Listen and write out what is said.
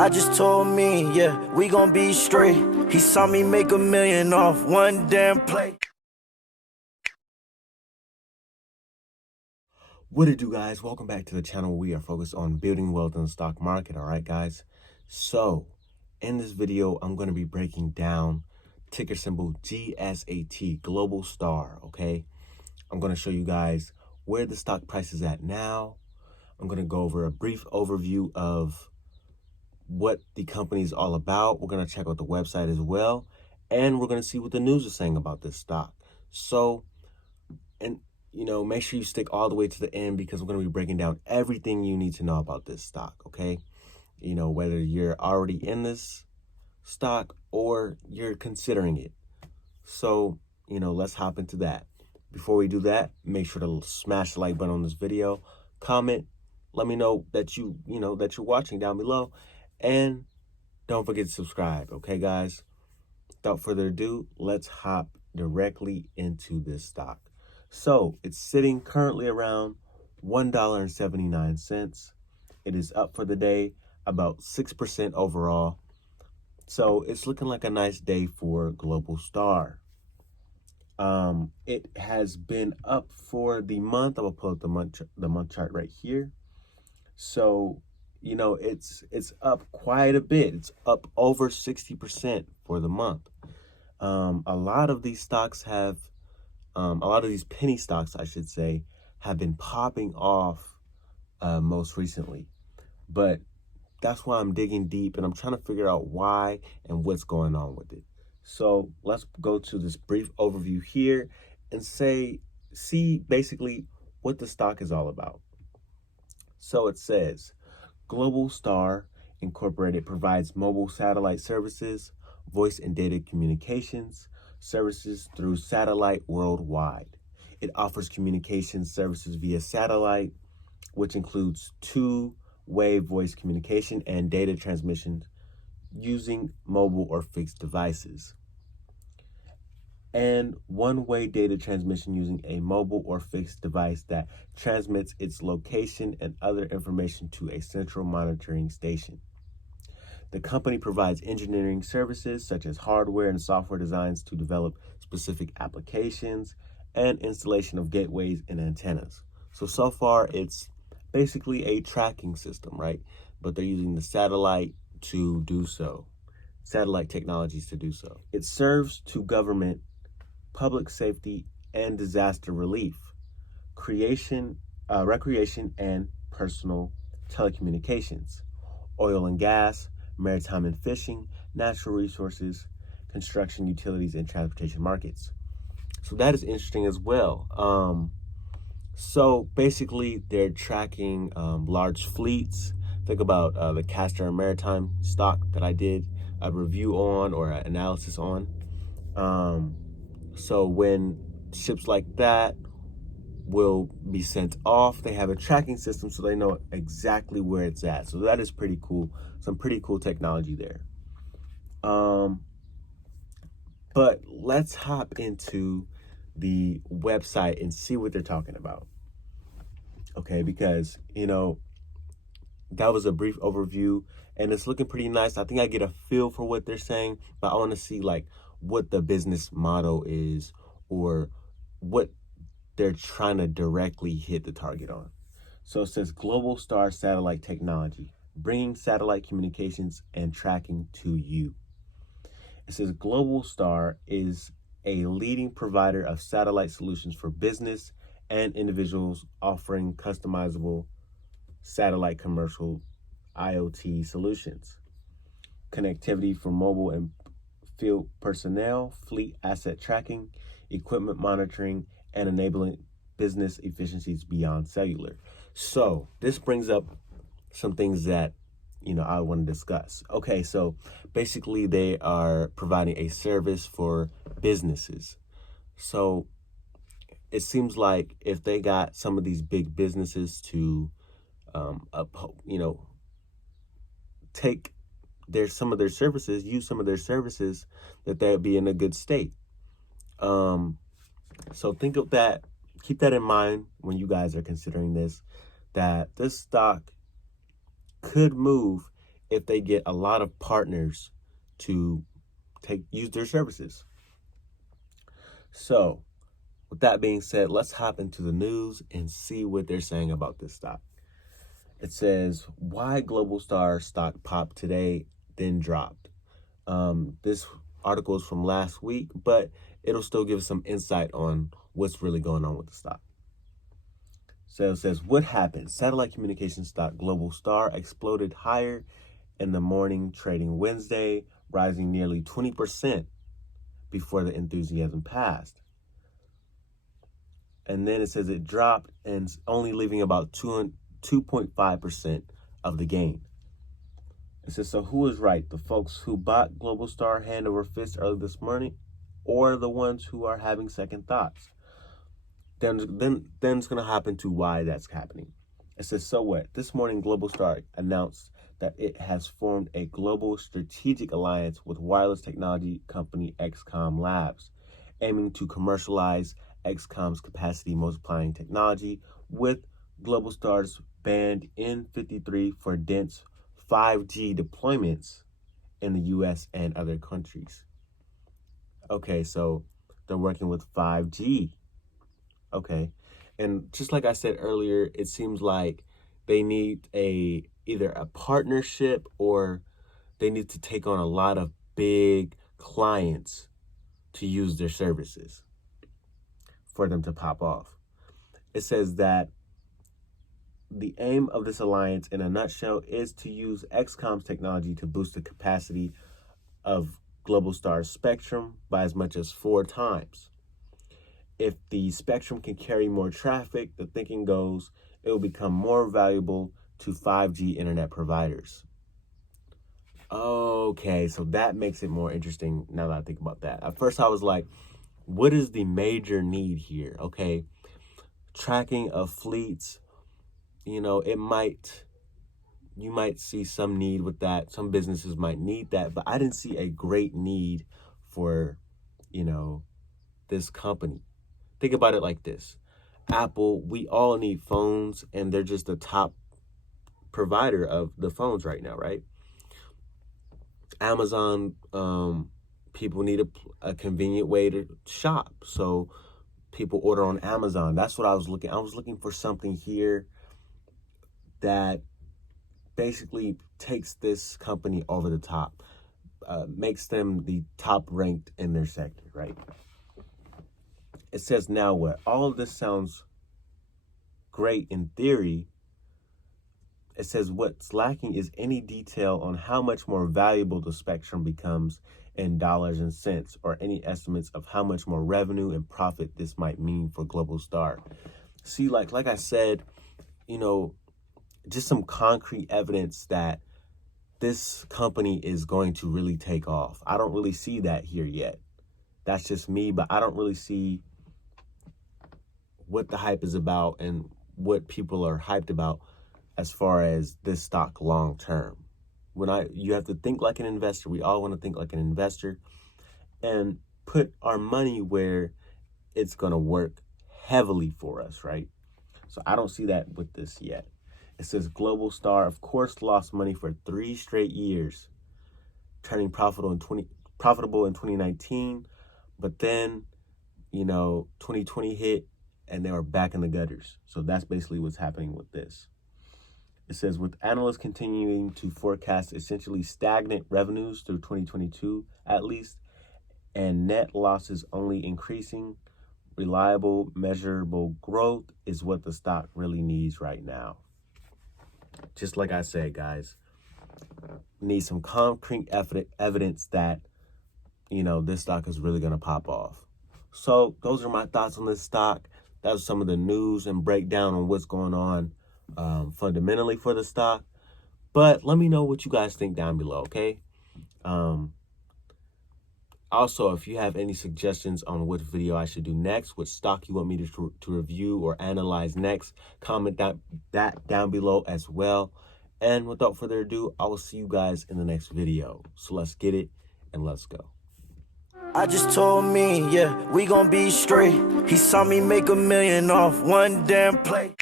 I just told me, yeah, we gon' be straight. He saw me make $1 million off one damn play. What it do, guys? Welcome back to the channel. We are focused on building wealth in the stock market. All right, guys. So in this video, I'm going to be breaking down ticker symbol GSAT, Globalstar. Okay, I'm going to show you guys where the stock price is at now. I'm going to go over a brief overview of what the company is all about. We're going to check out the website as well, and we're going to see what the news is saying about this stock. So, make sure you stick all the way to the end, because we're going to be breaking down everything you need to know about this stock, okay? Whether you're already in this stock or you're considering it. So, let's hop into that. Before we do that, make sure to smash the like button on this video, comment, let me know that you're watching down below, and don't forget to subscribe, okay, guys? Without further ado, let's hop directly into this stock. So it's sitting currently around $1.79. It is up for the day about 6% overall. So it's looking like a nice day for Globalstar. It has been up for the month. I'm gonna pull up the month chart right here. So it's up quite a bit. It's up over 60% for the month. A lot of these stocks have. A lot of these penny stocks, I should say, have been popping off most recently. But that's why I'm digging deep, and I'm trying to figure out why and what's going on with it. So let's go to this brief overview here and see basically what the stock is all about. So it says, Globalstar Incorporated provides mobile satellite services, voice and data communications services through satellite worldwide. It offers communication services via satellite, which includes two-way voice communication and data transmission using mobile or fixed devices, and one-way data transmission using a mobile or fixed device that transmits its location and other information to a central monitoring station. The company provides engineering services such as hardware and software designs to develop specific applications and installation of gateways and antennas. So far, it's basically a tracking system, right? But they're using the satellite to do so, satellite technologies to do so. It serves to government, public safety, and disaster relief, recreation, and personal telecommunications, oil and gas, maritime and fishing, natural resources, construction, utilities, and transportation markets. So that is interesting as well. So basically, they're tracking large fleets. Think about the Castor Maritime stock that I did a review on, or an analysis on. So when ships like that will be sent off, they have a tracking system so they know exactly where it's at. So that is pretty cool. Some pretty cool technology there. But let's hop into the website and see what they're talking about. Okay, because that was a brief overview and it's looking pretty nice. I think I get a feel for what they're saying, but I want to see what the business model is, or what they're trying to directly hit the target on. So it says Globalstar Satellite Technology, bringing satellite communications and tracking to you. It says Globalstar is a leading provider of satellite solutions for business and individuals, offering customizable satellite commercial IoT solutions, connectivity for mobile and field personnel, fleet asset tracking, equipment monitoring, and enabling business efficiencies beyond cellular. So this brings up some things that I want to discuss. Okay, so basically they are providing a service for businesses. So it seems like if they got some of these big businesses to take some of their services, use some of their services, that they'd be in a good state. So think of that, keep that in mind when you guys are considering this, that this stock could move if they get a lot of partners to use their services. So, with that being said, let's hop into the news and see what they're saying about this stock. It says, why Globalstar stock popped today, then dropped. This article is from last week, but it'll still give us some insight on what's really going on with the stock. So it says, what happened? Satellite communications stock Globalstar exploded higher in the morning, trading Wednesday, rising nearly 20% before the enthusiasm passed. And then it says it dropped and only leaving about 2.5% of the gain. It says, so who was right? The folks who bought Globalstar hand over fist early this morning, or the ones who are having second thoughts? Then it's going to hop into why that's happening. It says, so what? This morning, Globalstar announced that it has formed a global strategic alliance with wireless technology company XCOM Labs, aiming to commercialize XCOM's capacity multiplying technology with Globalstar's band N53 for dense 5G deployments in the US and other countries. Okay, so they're working with 5G. Okay, and just like I said earlier, it seems like they need either a partnership or they need to take on a lot of big clients to use their services for them to pop off. It says that the aim of this alliance, in a nutshell, is to use XCOM's technology to boost the capacity of Globalstar's spectrum by as much as 4 times. If the spectrum can carry more traffic, the thinking goes, it will become more valuable to 5G internet providers. Okay, so that makes it more interesting now that I think about that. At first I was like, what is the major need here? Okay, tracking of fleets, you might see some need with that. Some businesses might need that, but I didn't see a great need for, this company. Think about it like this. Apple, we all need phones, and they're just the top provider of the phones right now, right? Amazon, people need a convenient way to shop. So people order on Amazon. That's what I was looking. I was looking for something here that basically takes this company over the top, makes them the top ranked in their sector, right? It says, now what? All of this sounds great in theory. It says what's lacking is any detail on how much more valuable the spectrum becomes in dollars and cents, or any estimates of how much more revenue and profit this might mean for Globalstar. See, like I said, just some concrete evidence that this company is going to really take off. I don't really see that here yet. That's just me, but I don't really see what the hype is about and what people are hyped about as far as this stock long term. You have to think like an investor. We all want to think like an investor and put our money where it's going to work heavily for us, right? So I don't see that with this yet. It says Globalstar, of course, lost money for 3 straight years, turning profitable in 2019, but then 2020 hit and they were back in the gutters. So that's basically what's happening with this. It says, with analysts continuing to forecast essentially stagnant revenues through 2022 at least, and net losses only increasing, reliable, measurable growth is what the stock really needs right now. Just like I said, guys, need some concrete evidence that, this stock is really going to pop off. So those are my thoughts on this stock. That was some of the news and breakdown on what's going on fundamentally for the stock. But let me know what you guys think down below, okay? Also, if you have any suggestions on what video I should do next, what stock you want me to review or analyze next, comment that down below as well. And without further ado, I will see you guys in the next video. So let's get it and let's go. I just told me, yeah, we gon' be straight. He saw me make $1 million off one damn play.